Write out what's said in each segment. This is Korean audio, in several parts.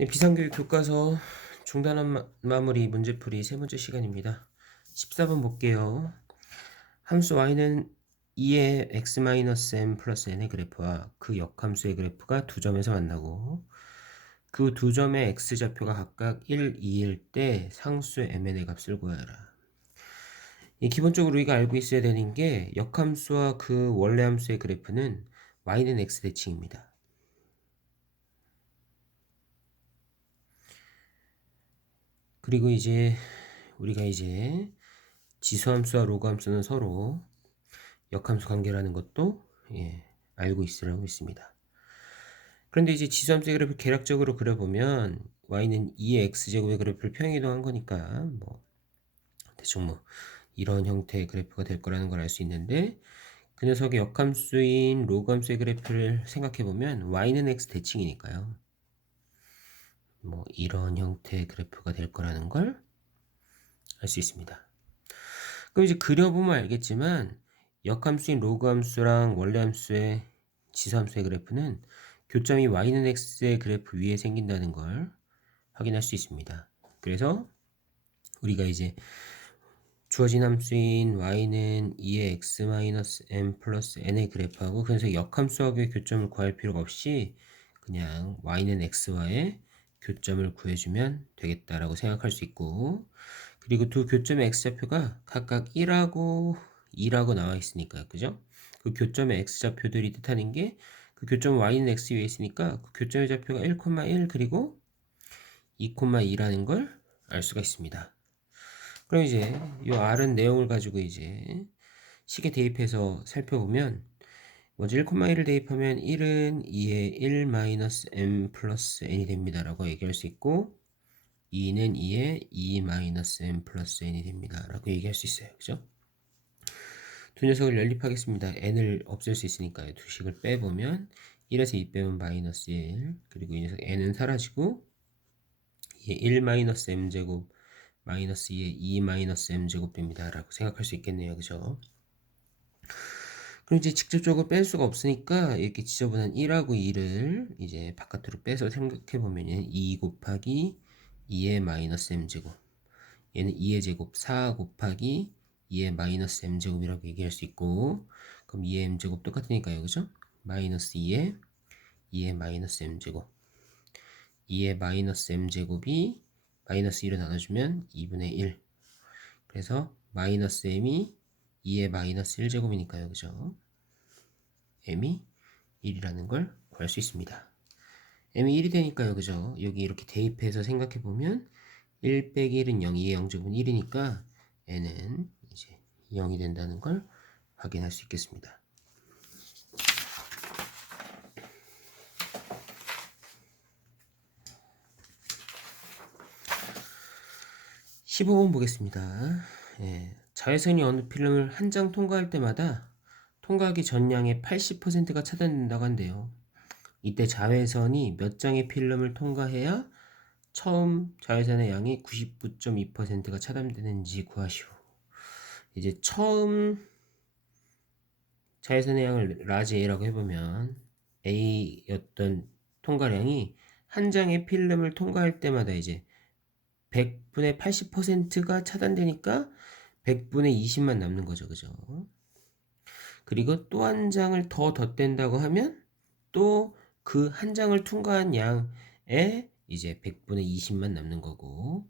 네, 비상교육 교과서 중단한 마무리 문제풀이 세 번째 시간입니다. 14번 볼게요. 함수 y는 2의 x-m 플러스 n의 그래프와 그 역함수의 그래프가 두 점에서 만나고 그 두 점의 x좌표가 각각 1, 2일 때 상수 mn의 값을 구하라. 기본적으로 우리가 알고 있어야 되는 게 역함수와 그 원래 함수의 그래프는 y는 x 대칭입니다. 그리고 이제 우리가 이제 지수함수와 로그함수는 서로 역함수 관계라는 것도 알고 있으라고 있습니다. 그런데 이제 지수함수의 그래프를 계략적으로 그려보면 y는 2의 x제곱의 그래프를 평행이동한 거니까 대충 이런 형태의 그래프가 될 거라는 걸 알 수 있는데, 그 녀석의 역함수인 로그함수의 그래프를 생각해보면 y는 x 대칭이니까요. 이런 형태의 그래프가 될 거라는 걸 알 수 있습니다. 그럼 이제 그려보면 알겠지만 역함수인 로그함수랑 원래함수의 지수함수의 그래프는 교점이 y는 x의 그래프 위에 생긴다는 걸 확인할 수 있습니다. 그래서 우리가 이제 주어진 함수인 y는 2의 x-m 플러스 n의 그래프하고 그래서 역함수하고의 교점을 구할 필요가 없이 그냥 y는 x와의 교점을 구해주면 되겠다라고 생각할 수 있고, 그리고 두 교점의 x좌표가 각각 1하고 2라고 나와 있으니까, 그죠? 그 교점의 x좌표들이 뜻하는 게 그 교점 y는 x 위에 있으니까 그 교점의 좌표가 1,1 그리고 2,2라는 걸 알 수가 있습니다. 그럼 이제 이 R은 내용을 가지고 이제 식에 대입해서 살펴보면 먼저 1,1을 대입하면 1은 2의 1-m 플러스 n이 됩니다 라고 얘기할 수 있고, 2는 2의 2-m 플러스 n이 됩니다 라고 얘기할 수 있어요. 그죠? 두 녀석을 연립하겠습니다. n을 없앨 수 있으니까요. 두 식을 빼보면 1에서 2 빼면 마이너스 1, 그리고 이 녀석 n은 사라지고 2의 1-m제곱 마이너스 2의 2-m제곱 됩니다 라고 생각할 수 있겠네요. 그죠? 그럼 이제 직접적으로 뺄 수가 없으니까 이렇게 지저분한 1하고 2를 이제 바깥으로 빼서 생각해보면 2 곱하기 2의 마이너스 m제곱, 얘는 2의 제곱 4 곱하기 2의 마이너스 m제곱이라고 얘기할 수 있고, 그럼 2의 m제곱 똑같으니까요. 그죠? 마이너스 2의 마이너스 m제곱, 2의 마이너스 m제곱이 마이너스 1을 나눠주면 2분의 1, 그래서 마이너스 m이 2의 마이너스 1제곱이니까요. 그죠? m이 1이라는 걸 구할 수 있습니다. m이 1이 되니까요. 그죠? 여기 이렇게 대입해서 생각해보면 1 빼기 1은 0, 2의 0제곱은 1이니까 n은 이제 0이 된다는 걸 확인할 수 있겠습니다. 15번 보겠습니다. 자외선이 어느 필름을 한 장 통과할 때마다 통과하기 전량의 80%가 차단된다고 한대요. 이때 자외선이 몇 장의 필름을 통과해야 처음 자외선의 양이 99.2%가 차단되는지 구하시오. 이제 처음 자외선의 양을 라지 A라고 해보면 A였던 통과량이 한 장의 필름을 통과할 때마다 이제 100분의 80%가 차단되니까 100분의 20만 남는 거죠. 그죠? 그리고 또 한 장을 더 덧댄다고 하면 또 그 한 장을 통과한 양에 이제 100분의 20만 남는 거고,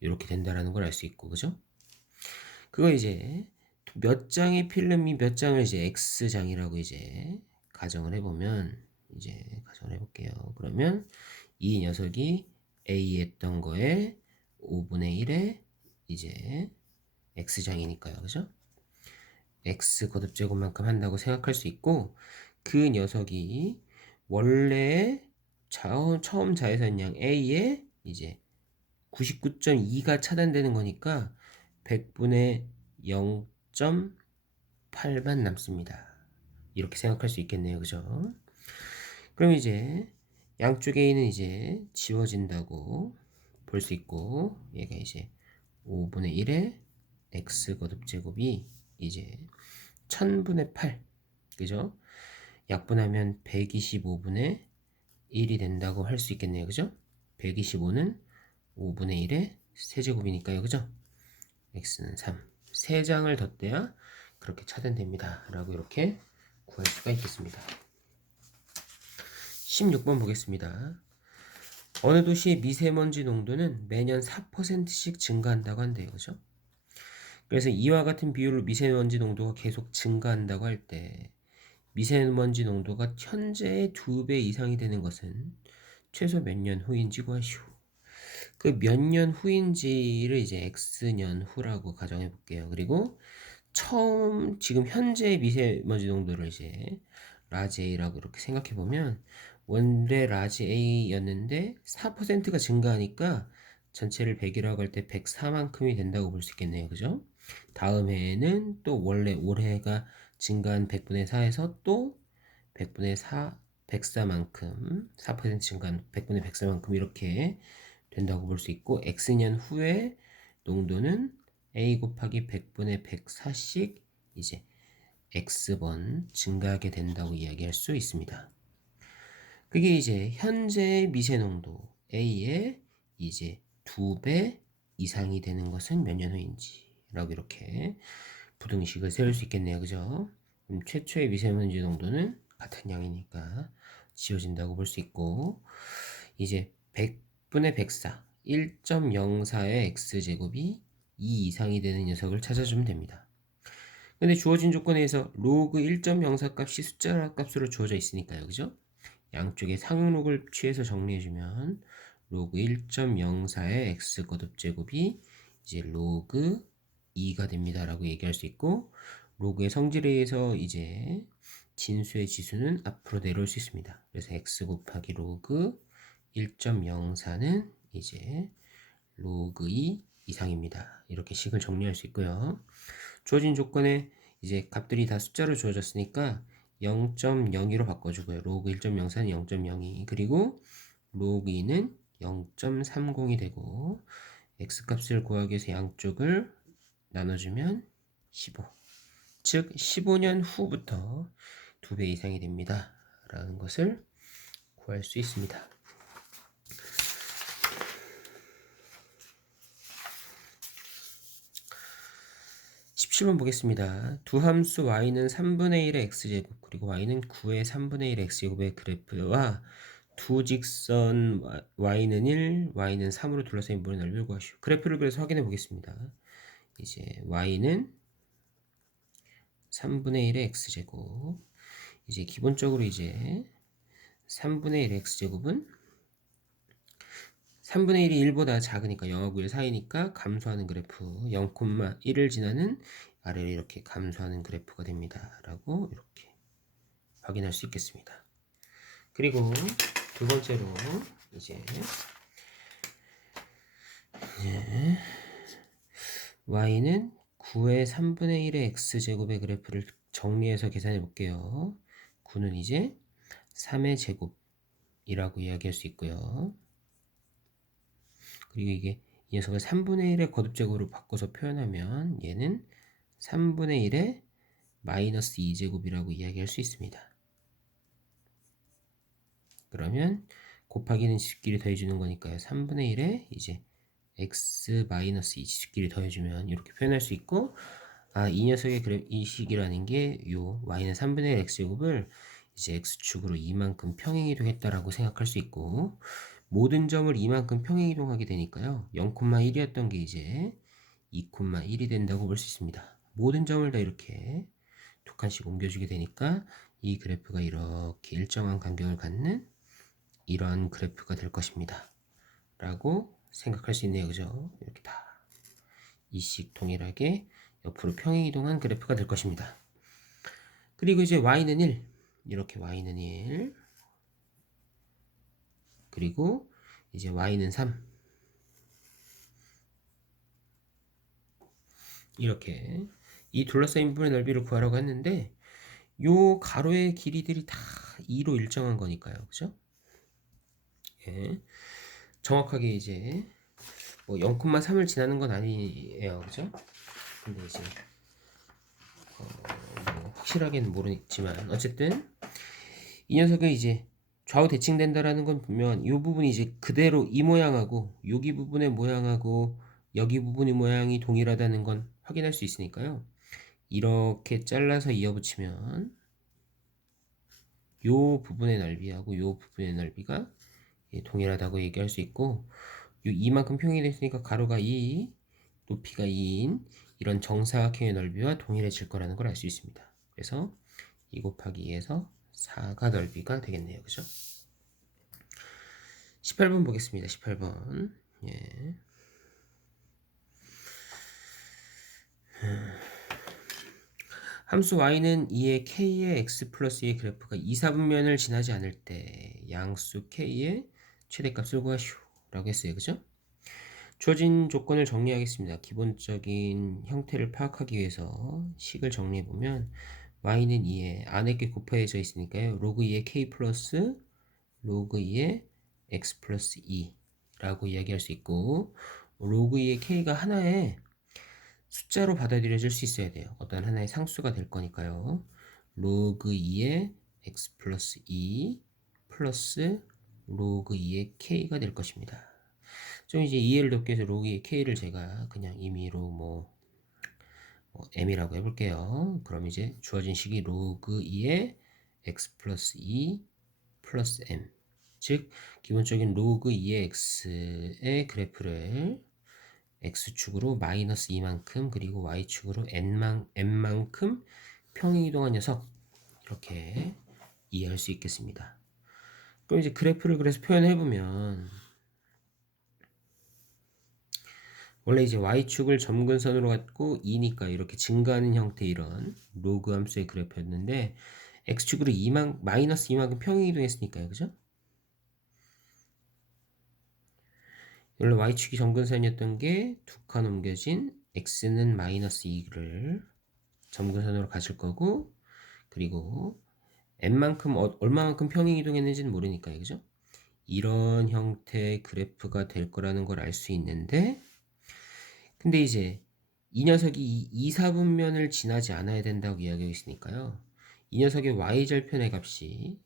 이렇게 된다라는 걸 알 수 있고, 그죠? 그거 이제 몇 장의 필름이 몇 장을 이제 X장이라고 이제 가정을 해보면, 이제 가정을 해볼게요. 그러면 이 녀석이 A 했던 거에 5분의 1에 이제 X장이니까요. 그죠? X 거듭제곱만큼 한다고 생각할 수 있고, 그 녀석이 원래 처음 자외선량 A에 이제 99.2가 차단되는 거니까 100분의 0.8만 남습니다. 이렇게 생각할 수 있겠네요. 그죠? 그럼 이제 양쪽 A는 이제 지워진다고 볼 수 있고, 얘가 이제 5분의 1의 x 거듭제곱이 이제 1000분의 8, 그죠? 약분하면 125분의 1이 된다고 할 수 있겠네요. 그죠? 125는 5분의 1의 세제곱이니까요. 그죠? x는 3. 3장을 덧대야 그렇게 차단됩니다. 라고 이렇게 구할 수가 있겠습니다. 16번 보겠습니다. 어느 도시의 미세먼지 농도는 매년 4%씩 증가한다고 한대요. 그죠? 그래서 이와 같은 비율로 미세먼지 농도가 계속 증가한다고 할 때 미세먼지 농도가 현재의 2배 이상이 되는 것은 최소 몇 년 후인지 구하시오. 그 몇 년 후인지를 이제 X년 후라고 가정해 볼게요. 그리고 지금 현재의 미세먼지 농도를 이제 라지 A라고 이렇게 생각해 보면 원래 라지 A였는데 4%가 증가하니까 전체를 100이라고 할 때 104만큼이 된다고 볼 수 있겠네요. 그죠? 다음 해에는 또 원래 올해가 증가한 100분의 4에서 또 100분의 4, 104만큼 4% 증가한 100분의 104만큼 이렇게 된다고 볼 수 있고 X년 후에 농도는 A 곱하기 100분의 104씩 이제 X번 증가하게 된다고 이야기할 수 있습니다. 그게 이제 현재 미세농도 A의 이제 2배 이상이 되는 것은 몇 년 후인지 라고 이렇게 부등식을 세울 수 있겠네요. 그죠? 그럼 최초의 미세먼지 농도는 같은 양이니까 지워진다고 볼 수 있고 이제 100분의 104 1.04의 x제곱이 2 이상이 되는 녀석을 찾아주면 됩니다. 근데 주어진 조건에서 로그 1.04 값이 숫자 값으로 주어져 있으니까요. 그죠? 양쪽에 상록을 취해서 정리해주면 로그 1.04의 x 거듭제곱이 이제 로그 2가 됩니다. 라고 얘기할 수 있고 로그의 성질에 의해서 이제 진수의 지수는 앞으로 내려올 수 있습니다. 그래서 x 곱하기 로그 1.04는 이제 로그 2 이상입니다. 이렇게 식을 정리할 수 있고요. 주어진 조건에 이제 값들이 다 숫자로 주어졌으니까 0.02로 바꿔주고요. 로그 1.04는 0.02 그리고 로그 2는 0.30이 되고 x값을 구하기 위해서 양쪽을 나눠주면 15 즉 15년 후부터 2배 이상이 됩니다. 라는 것을 구할 수 있습니다. 17번 보겠습니다. 두 함수 y는 3분의 1의 x제곱 그리고 y는 9의 3분의 1의 x제곱의 그래프와 두 직선 y는 1, y는 3으로 둘러싸인 물의 넓이를 구하시오. 그래프를 그래서 확인해 보겠습니다. 이제 y는 3분의 1의 x제곱 이제 기본적으로 이제 3분의 1의 x제곱은 3분의 1이 1보다 작으니까 0하고 1 사이니까 감소하는 그래프 0,1을 지나는 아래로 이렇게 감소하는 그래프가 됩니다. 라고 이렇게 확인할 수 있겠습니다. 그리고 두 번째로 이제 y는 9의 3분의 1의 x제곱의 그래프를 정리해서 계산해 볼게요. 9는 이제 3의 제곱이라고 이야기할 수 있고요. 그리고 이게 이 녀석을 3분의 1의 거듭제곱으로 바꿔서 표현하면 얘는 3분의 1의 마이너스 2제곱이라고 이야기할 수 있습니다. 그러면 곱하기는 지수끼리 더해주는 거니까요. 3분의 1에 이제 x 마이너스 2 지수끼리 더해주면 이렇게 표현할 수 있고 이 녀석의 이 식이라는 게 요 y는 3분의 1 x제곱을 이제 x축으로 이만큼 평행이동했다라고 생각할 수 있고 모든 점을 이만큼 평행이동하게 되니까요. 0,1이었던 게 이제 2,1이 된다고 볼 수 있습니다. 모든 점을 다 이렇게 두 칸씩 옮겨주게 되니까 이 그래프가 이렇게 일정한 간격을 갖는 이런 그래프가 될 것입니다. 라고 생각할 수 있네요. 그죠? 이렇게 다 이씩 동일하게 옆으로 평행이동한 그래프가 될 것입니다. 그리고 이제 y는 1 이렇게 y는 1 그리고 이제 y는 3 이렇게 이 둘러싸인 부분의 넓이를 구하라고 했는데 요 가로의 길이들이 다 2로 일정한 거니까요. 그죠? 예. 정확하게 이제 뭐 0,3을 지나는 건 아니에요. 그죠? 근데 이제 뭐 확실하게는 모르겠지만 어쨌든 이 녀석의 이제 좌우 대칭된다라는 건 보면 이 부분이 이제 그대로 이 모양하고 여기 부분의 모양하고 여기 부분의 모양이 동일하다는 건 확인할 수 있으니까요. 이렇게 잘라서 이어붙이면 요 부분의 넓이하고 요 부분의 넓이가 동일하다고 얘기할 수 있고, 요 이만큼 평행이 됐으니까 가로가 2, 높이가 2인 이런 정사각형의 넓이와 동일해질 거라는 걸 알 수 있습니다. 그래서 2 곱하기 2에서 4가 넓이가 되겠네요. 그죠? 18번 보겠습니다. 18번. 예. 함수 y는 2의 k의 x 플러스 2의 그래프가 2, 4분면을 지나지 않을 때 양수 k의 최대값을 구하시오 라고 했어요. 그죠? 주어진 조건을 정리하겠습니다. 기본적인 형태를 파악하기 위해서 식을 정리해보면 y는 2에 안에 게 곱해져 있으니까요. 로그 2의 k 플러스 로그 2의 x 플러스 2 라고 이야기할 수 있고, 로그 2의 k가 하나의 숫자로 받아들여질 수 있어야 돼요. 어떤 하나의 상수가 될 거니까요. 로그 2의 x 플러스 2 플러스 로그 2의 k가 될 것입니다. 좀 이제 이해를 돕기 위해서 로그 2의 k를 제가 그냥 임의로 m이라고 해볼게요. 그럼 이제 주어진 식이 로그 2의 x 플러스 2 플러스 m, 즉 기본적인 로그 2의 x의 그래프를 x축으로 마이너스 2만큼 그리고 y축으로 m만큼 평행이동한 녀석, 이렇게 이해할 수 있겠습니다. 그럼 이제 그래프를 그래서 표현해보면 원래 이제 y축을 점근선으로 갖고 2니까 이렇게 증가하는 형태 이런 로그 함수의 그래프였는데 x축으로 마이너스 2만큼 평행이동했으니까요. 그죠? 원래 y축이 점근선이었던 게 두 칸 옮겨진 x는 마이너스 2를 점근선으로 가질 거고, 그리고 n만큼 얼마만큼 평행이동했는지는 모르니까요. 그죠? 이런 형태의 그래프가 될 거라는 걸 알 수 있는데, 근데 이제 이 녀석이 2, 4분면을 지나지 않아야 된다고 이야기하고 있으니까요. 이 녀석의 y절편의 값이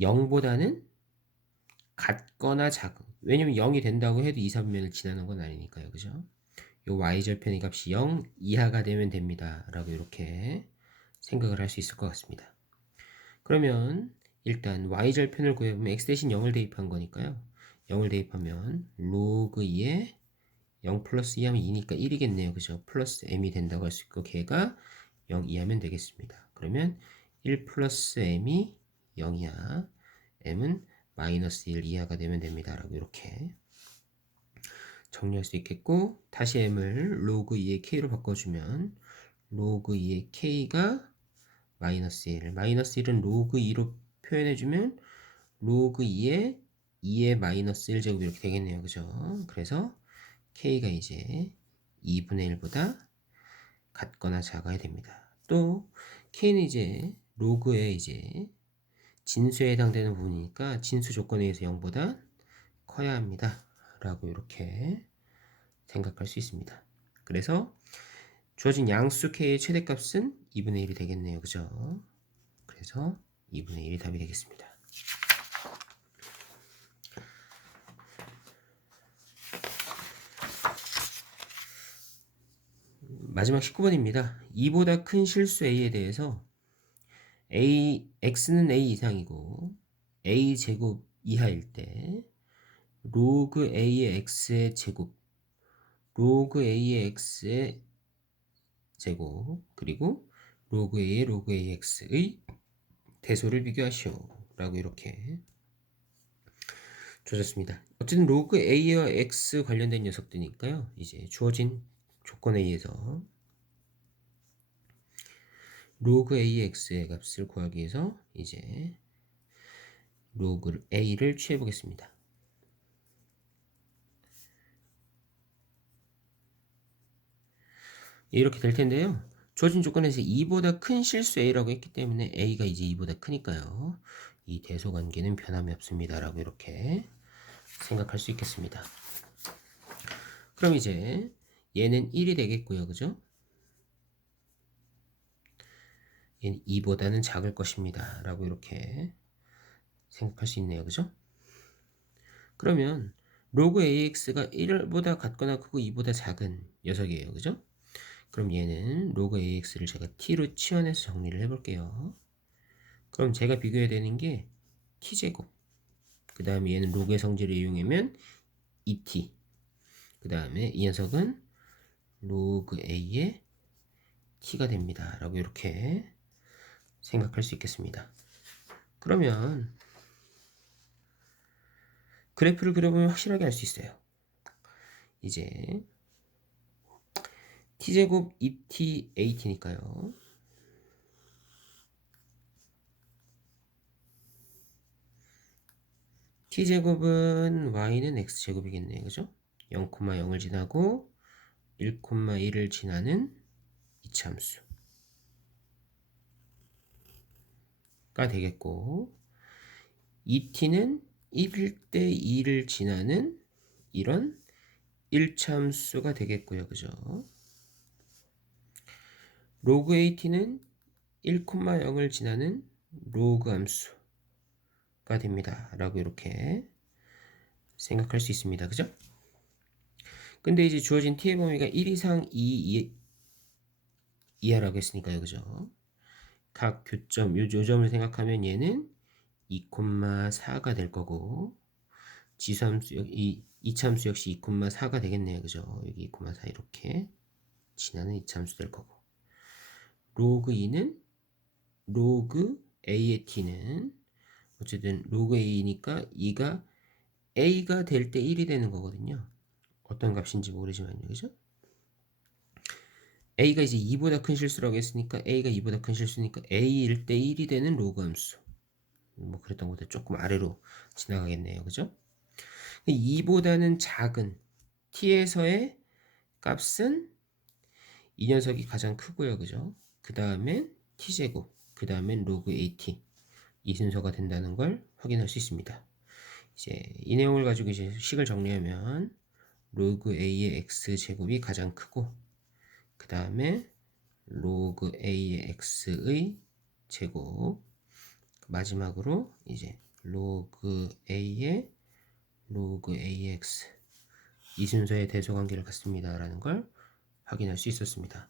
0보다는 같거나 작은, 왜냐면 0이 된다고 해도 2, 4분면을 지나는 건 아니니까요. 그죠? 요 y절편의 값이 0 이하가 되면 됩니다. 라고 이렇게 생각을 할 수 있을 것 같습니다. 그러면 일단 y절편을 구해보면 x 대신 0을 대입한 거니까요. 0을 대입하면 로그 2에 0 플러스 2 하면 2니까 1이겠네요. 그죠? 플러스 m이 된다고 할 수 있고 걔가 0 이하면 되겠습니다. 그러면 1 플러스 m이 0이야. m은 마이너스 1 이하가 되면 됩니다. 라고 이렇게 정리할 수 있겠고, 다시 m을 로그 2의 k로 바꿔주면 로그 2의 k가 마이너스 1, 마이너스 1은 로그 2로 표현해주면 로그 2의 마이너스 1제곱 이렇게 되겠네요. 그죠? 그래서 k가 이제 2분의 1보다 같거나 작아야 됩니다. 또 k는 이제 로그의 이제 진수에 해당되는 부분이니까 진수 조건에 의해서 0보다 커야 합니다. 라고 이렇게 생각할 수 있습니다. 그래서 주어진 양수 k의 최대값은 2분의 1이 되겠네요. 그죠? 그래서 2분의 1이 답이 되겠습니다. 마지막 19번입니다. 2보다 큰 실수 a에 대해서 x는 a 이상이고 a 제곱 이하일 때 로그 a의 x의 제곱, 로그 a의 x의 제곱, 그리고 로그 a의 x의 대소를 비교하시오 라고 이렇게 주어졌습니다. 어쨌든 로그 a와 x 관련된 녀석들이니까요. 이제 주어진 조건에 의해서 로그 ax의 값을 구하기 위해서 이제 로그 a를 취해 보겠습니다. 이렇게 될 텐데요. 주어진 조건에서 2보다 큰 실수 a라고 했기 때문에 a가 이제 2보다 크니까요. 이 대소 관계는 변함이 없습니다. 라고 이렇게 생각할 수 있겠습니다. 그럼 이제 얘는 1이 되겠고요. 그죠? 얘는 2보다는 작을 것입니다. 라고 이렇게 생각할 수 있네요. 그죠? 그러면 로그 AX가 1보다 같거나 크고 2보다 작은 녀석이에요. 그죠? 그럼 얘는 로그 AX를 제가 t로 치환해서 정리를 해볼게요. 그럼 제가 비교해야 되는 게 t제곱, 그 다음에 얘는 로그의 성질을 이용하면 2t, 그 다음에 이 녀석은 로그 a의 t가 됩니다. 라고 이렇게 생각할 수 있겠습니다. 그러면 그래프를 그려보면 확실하게 알 수 있어요. 이제 t제곱 2t at니까요. t제곱은 y는 x제곱이겠네요. 그죠? 0,0을 지나고 1,1을 지나는 이차함수가 되겠고, 2t는 1일 때 2를 지나는 이런 1차함수가 되겠고요. 그죠? 로그 at는 1,0을 지나는 로그 함수가 됩니다. 라고 이렇게 생각할 수 있습니다. 그죠? 근데 이제 주어진 t의 범위가 1 이상 2 이하라고 했으니까요. 그죠? 각 교점, 요 점을 생각하면 얘는 2,4가 될 거고, 지수함수, 이차함수 역시 2,4가 되겠네요. 그죠? 여기 2,4 이렇게 지나는 이차함수 될 거고, 로그 2는 로그 a의 t는 어쨌든 로그 a니까 2가 a가 될 때 1이 되는 거거든요. 어떤 값인지 모르지만요. 그죠? a가 이제 2보다 큰 실수라고 했으니까 a가 2보다 큰 실수니까 a일 때 1이 되는 로그 함수. 뭐 그랬던 것보다 조금 아래로 지나가겠네요. 그죠? 2보다는 작은 t에서의 값은 이 녀석이 가장 크고요. 그죠? 그 다음엔 t제곱, 그 다음엔 로그 at, 이 순서가 된다는 걸 확인할 수 있습니다. 이제 이 내용을 가지고 이제 식을 정리하면 로그 a의 x제곱이 가장 크고, 그 다음에 로그 a의 x의 제곱, 마지막으로 이제 로그 a의 로그 ax, 이 순서의 대소관계를 갖습니다 라는 걸 확인할 수 있었습니다.